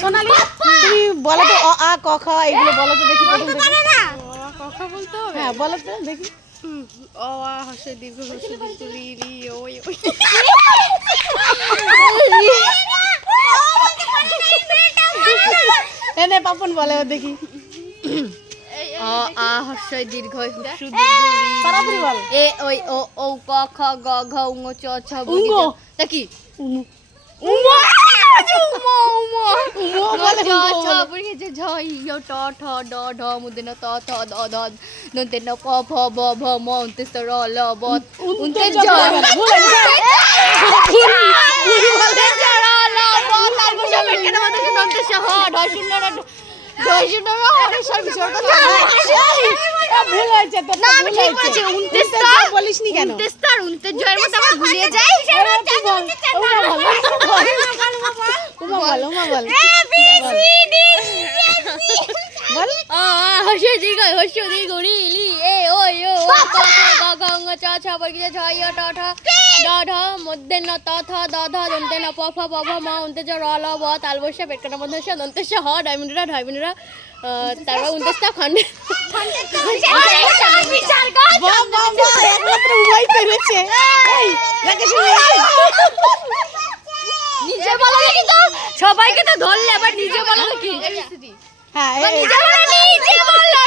সোনালি তুমি বলো তো অ আ ক খ এগুলো বলো তো দেখি প্রথম থেকে কথা বলতে হবে। হ্যাঁ বলো তো দেখি অ আ হর্ষই দীর্ঘ হর্ষই দীর্ঘ রি রি ওই ওই এনে পাপন বলে দেখি অ আ হর্ষই দীর্ঘ হর্ষই তাড়াতাড়ি বল এ ওই ও ও ক খ গ ঘ ঙ চ ছ উঙ্গ। তা কি উনু উমা উমা উমা উমো বলে চ উঙ্গ ছ বলে। পড়ে গেছে ঝ ই ট ঠ ড ঢ মুদে ন ত থ দ ধ নন্তে ন প ফ ব ভ ম উন্তে স র ল ব উন্তে জ ভুল উন্তে জ র ল ব তারপর সব কেন মত নন্তে স হ ঢ শূন্য র ঢ শূন্য র হরেশ্বর বিসর্গ ভুল হয়েছে তো না আমি ঠিক বলেছি উন্তেস বলিসনি কেন উন্তেস জয়ের মতো আমার ভুলিয়ে যাই উমা বল উমা বল বল আ হর্ষ দীর্ঘ রি লি এ ওই ও ক খ গ ঘ ঙ চ ছ বর্গীয় ঝ ই ট ঠ ড ঢ মধ্যে ন ত থ দ ধ দন্তে ন প ফ ব ভ ম উন্তে জ র ল ব তালবস্য পেটকানা বন্ধস্য দন্তেস্য হ ডায়মন্ডরা ঢয়মিনরা তারপর উন্তেসটা খন্ডে বাহ বাহ বাহ একমাত্র উমাই পেরেছে এই রাকেশ নিজে বলো নাকি তো সবাইকে তো ধরলে আবার নিজে বলো নাকি হ্যাঁ নিজে বলো